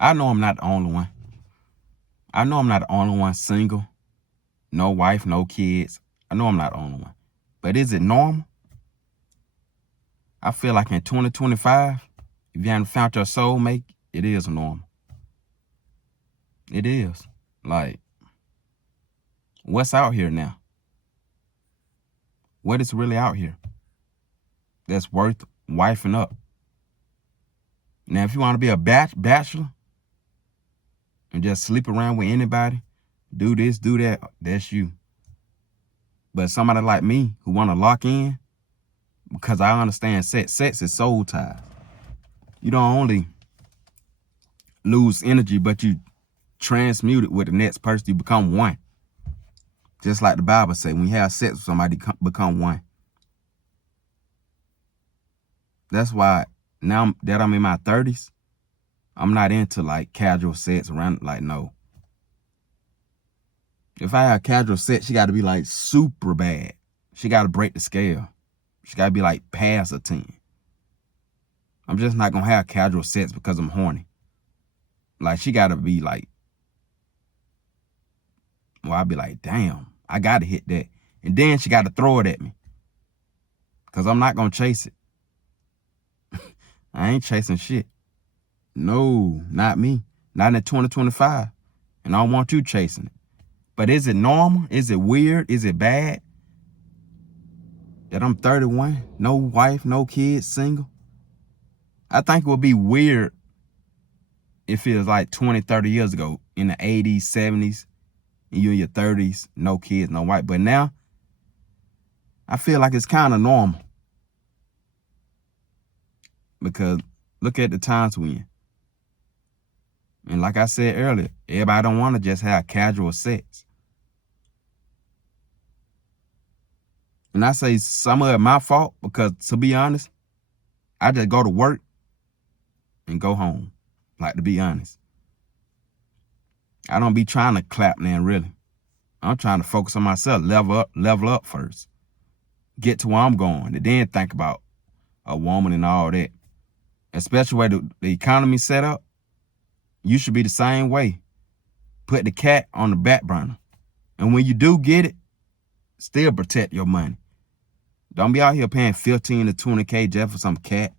I know I'm not the only one. I know I'm not the only one single, no wife, no kids. I know I'm not the only one. But is it normal? I feel like in 2025, if you haven't found your soulmate, it is normal. It is. Like, what's out here now? What is really out here that's worth wifing up? Now, if you want to be a bachelor and just sleep around with anybody, do this, do that, that's you. But somebody like me who want to lock in, because I understand sex is soul tie. You don't only lose energy, but you transmute it with the next person. You become one. Just like the Bible says, when you have sex with somebody, become one. That's why now that I'm in my 30s, I'm not into like casual sex around, like, no. If I have casual sex, she got to be like super bad. She got to break the scale. She got to be like past a 10. I'm just not going to have casual sex because I'm horny. Like, she got to be like, well, I'd be like, damn, I got to hit that. And then she got to throw it at me because I'm not going to chase it. I ain't chasing shit. No, not me. Not in 2025. And I don't want you chasing it. But is it normal? Is it weird? Is it bad that I'm 31, no wife, no kids, single? I think it would be weird if it was like 20, 30 years ago, in the 80s, 70s, and you're in your 30s, no kids, no wife. But now, I feel like it's kind of normal. Because look at the times we're in. And like I said earlier, everybody don't want to just have casual sex. And I say some of it my fault because, to be honest, I just go to work and go home. Like, to be honest. I don't be trying to clap now, really. I'm trying to focus on myself, level up first. Get to where I'm going, and then think about a woman and all that. Especially where the economy set up, you should be the same way. Put the cat on the back burner. And when you do get it, still protect your money. Don't be out here paying 15 to 20K just for some cat.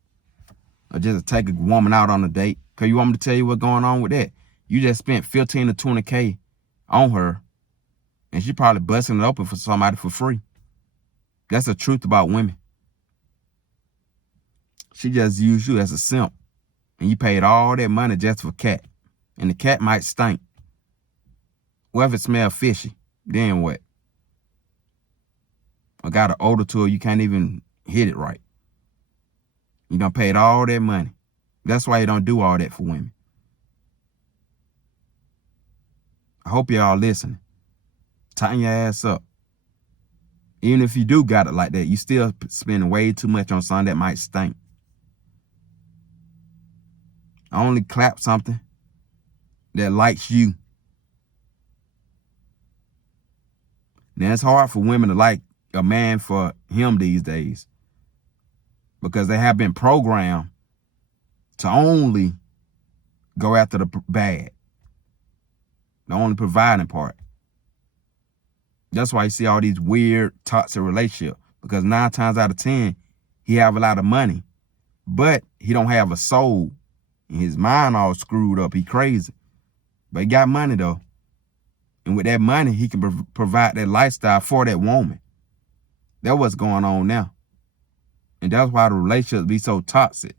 Or just to take a woman out on a date. Because you want me to tell you what's going on with that? You just spent 15 to 20K on her. And she probably busting it open for somebody for free. That's the truth about women. She just used you as a simp. And you paid all that money just for cat. And the cat might stink. What if it smells fishy? Then what? Or got an odor to it, you can't even hit it right. You done paid all that money. That's why you don't do all that for women. I hope y'all listening. Tighten your ass up. Even if you do got it like that, you still spending way too much on something that might stink. I only clap something that likes you. Now, it's hard for women to like a man for him these days because they have been programmed to only go after the bad, the only providing part. That's why you see all these weird, toxic relationships, because 9 times out of 10, he have a lot of money, but he don't have a soul. And his mind all screwed up. He crazy. But he got money, though. And with that money, he can provide that lifestyle for that woman. That's what's going on now. And that's why the relationships be so toxic.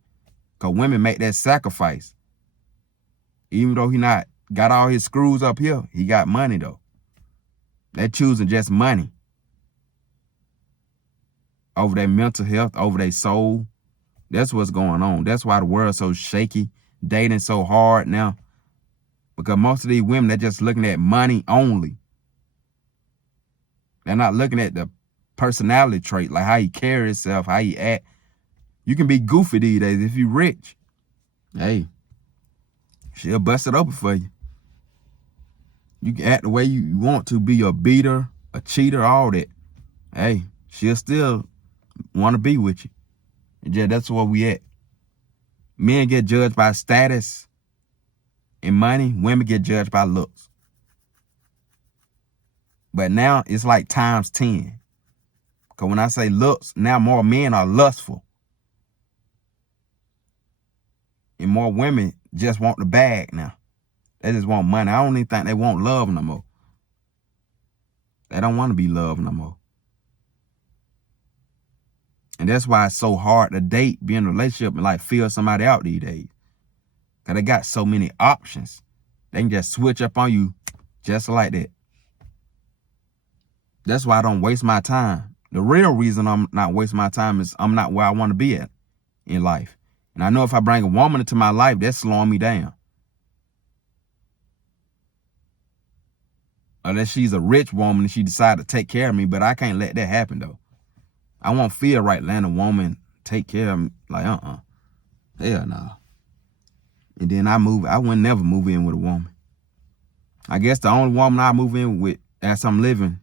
Because women make that sacrifice. Even though he not got all his screws up here, he got money, though. They're choosing just money over their mental health, over their soul. That's what's going on. That's why the world's so shaky, dating so hard now. Because most of these women, they're just looking at money only. They're not looking at the personality trait, like how he carry himself, how he act. You can be goofy these days if you rich. Hey, she'll bust it open for you. You can act the way you want to, be a beater, a cheater, all that. Hey, she'll still want to be with you. And yeah, that's where we at. Men get judged by status, and money, women get judged by looks. But now it's like times 10. Because when I say looks, now more men are lustful. And more women just want the bag now. They just want money. I don't even think they want love no more. They don't want to be loved no more. And that's why it's so hard to date, be in a relationship, and like feel somebody out these days. Because they got so many options. They can just switch up on you just like that. That's why I don't waste my time. The real reason I'm not wasting my time is I'm not where I want to be at in life. And I know if I bring a woman into my life, that's slowing me down. Unless she's a rich woman and she decided to take care of me, but I can't let that happen though. I won't feel right letting a woman take care of me. Like, hell no. And then I would never move in with a woman. I guess the only woman I move in with as I'm living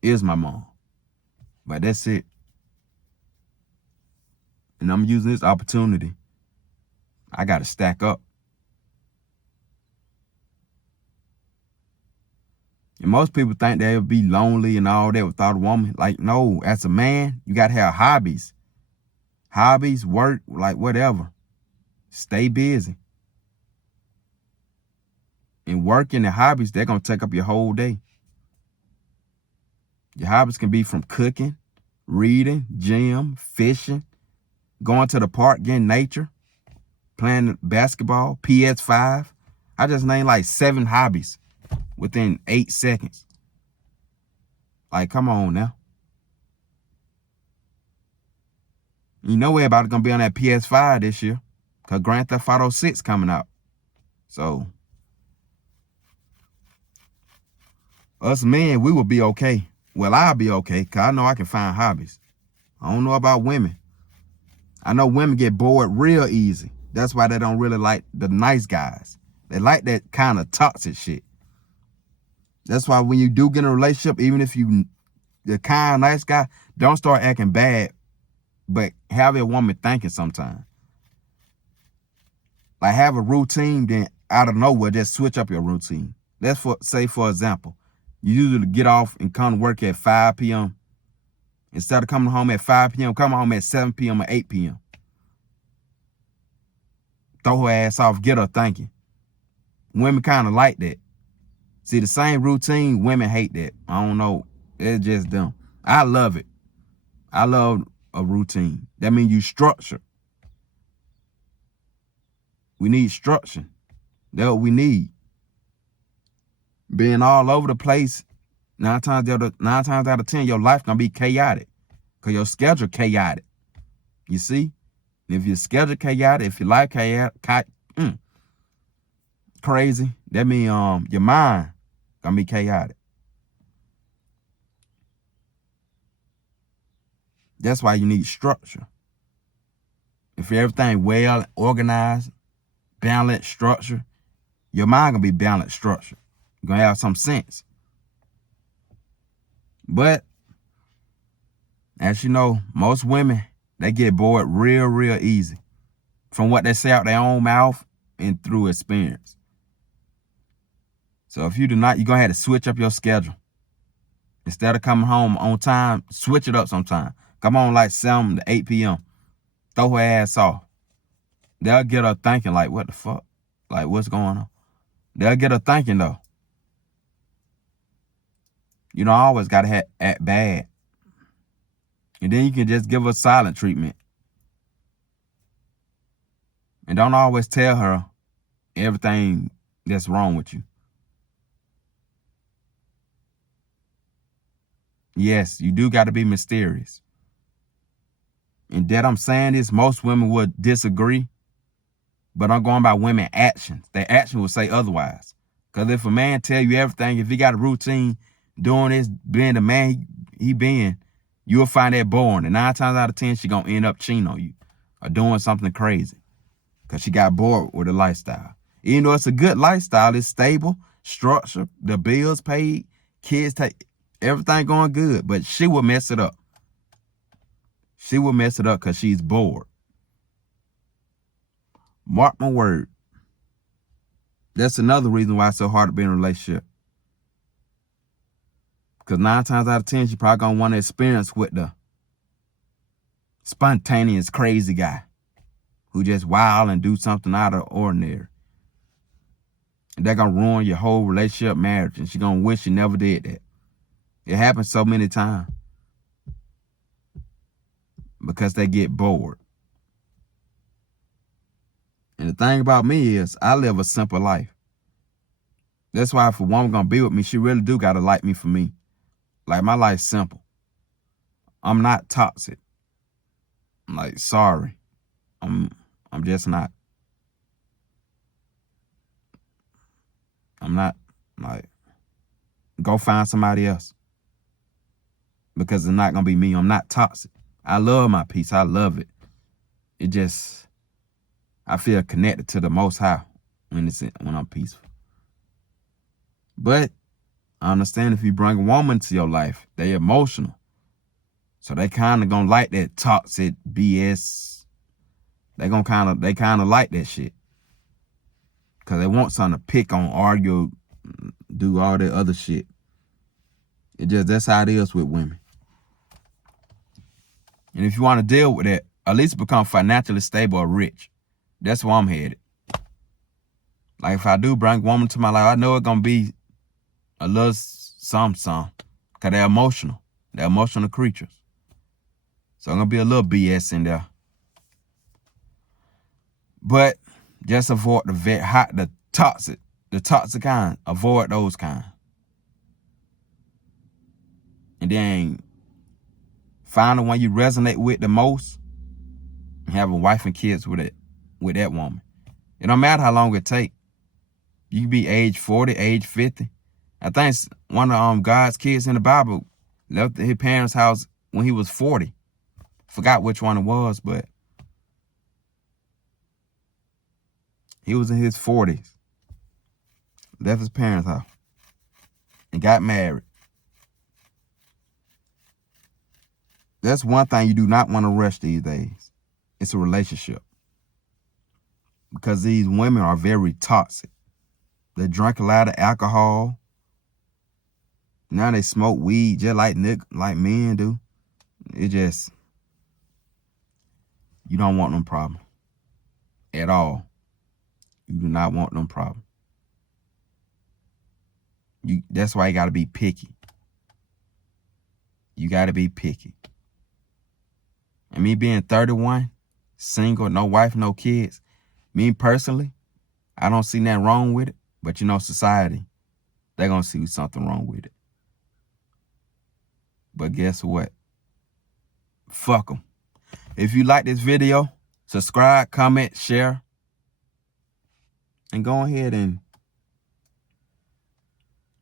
is my mom. But that's it. And I'm using this opportunity. I got to stack up. And most people think they'll be lonely and all that without a woman. Like, no, as a man, you got to have hobbies. Hobbies, work, like whatever. Stay busy. And working and hobbies, they're going to take up your whole day. Your hobbies can be from cooking, reading, gym, fishing, going to the park, getting nature, playing basketball, PS5. I just named like 7 hobbies within 8 seconds. Like, come on now. You know everybody's going to be on that PS5 this year because Grand Theft Auto 6 coming out. So, us men, we will be okay. Well, I'll be okay because I know I can find hobbies. I don't know about women. I know women get bored real easy. That's why they don't really like the nice guys. They like that kind of toxic shit. That's why when you do get in a relationship, even if you're the kind of nice guy, don't start acting bad, but have a woman thinking sometimes. Like have a routine, then out of nowhere, just switch up your routine. Let's say, for example, you usually get off and come to work at 5 p.m. Instead of coming home at 5 p.m., come home at 7 p.m. or 8 p.m. Throw her ass off, get her thinking. Women kind of like that. See, the same routine, women hate that. I don't know. It's just them. I love it. I love a routine. That means you structure. We need structure. That's what we need. Being all over the place, 9 times out of 10, your life gonna be chaotic. Because your schedule chaotic. You see? If your schedule chaotic, if your life crazy, that means your mind gonna be chaotic. That's why you need structure. If everything well organized, balanced, structure, your mind gonna be balanced, structure. You're gonna have some sense. But as you know, most women, they get bored real easy from what they say out their own mouth and through experience. So if you do not, you're gonna have to switch up your schedule. Instead of coming home on time, switch it up sometime. Come on like 7 to 8 p.m. Throw her ass off. They'll get her thinking like, what the fuck? Like, what's going on? They'll get her thinking though. You don't always gotta act bad. And then you can just give her silent treatment. And don't always tell her everything that's wrong with you. Yes, you do got to be mysterious. And that I'm saying this, most women would disagree. But I'm going by women actions. Their action will say otherwise. Because if a man tell you everything, if he got a routine doing this, being the man he been, you'll find that boring. And 9 times out of 10, she going to end up cheating on you or doing something crazy. Because she got bored with the lifestyle. Even though it's a good lifestyle, it's stable, structure, the bills paid, kids take, everything going good. But she will mess it up. She will mess it up because she's bored. Mark my word. That's another reason why it's so hard to be in a relationship. Because 9 times out of 10, she probably gonna want to experience with the spontaneous, crazy guy who just wild and do something out of the ordinary. And they're gonna ruin your whole relationship, marriage, and she gonna wish she never did that. It happens so many times because they get bored. And the thing about me is I live a simple life. That's why if a woman gonna be with me, she really do gotta like me for me. Like, my life's simple. I'm not toxic. Like, sorry. I'm just not. I'm not. Like, go find somebody else. Because it's not gonna be me. I'm not toxic. I love my peace. I love it. It just, I feel connected to the Most High when I'm peaceful. But I understand if you bring a woman to your life, they emotional. So they kind of gonna like that toxic BS. They kind of like that shit. Because they want something to pick on, argue, do all that other shit. That's how it is with women. And if you want to deal with that, at least become financially stable or rich. That's where I'm headed. Like, if I do bring a woman to my life, I know it's going to be a little some. Because they're emotional. They're emotional creatures. So I'm going to be a little BS in there. But just avoid the toxic kind. Avoid those kind. And then find the one you resonate with the most and have a wife and kids with that woman. It don't matter how long it take. You can be age 40, age 50. I think one of God's kids in the Bible left his parents' house when he was 40. Forgot which one it was, but he was in his 40s. Left his parents' house and got married. That's one thing you do not want to rush these days. It's a relationship. Because these women are very toxic. They drink a lot of alcohol. Now they smoke weed just like men do. It just, you don't want them problem at all. You do not want them problem. That's why you got to be picky. You got to be picky. And me being 31, single, no wife, no kids, me personally, I don't see nothing wrong with it. But society, they're going to see something wrong with it. But guess what? Fuck them. If you like this video, subscribe, comment, share. And go ahead and,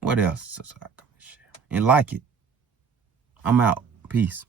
what else? Subscribe, comment, share. And like it. I'm out. Peace.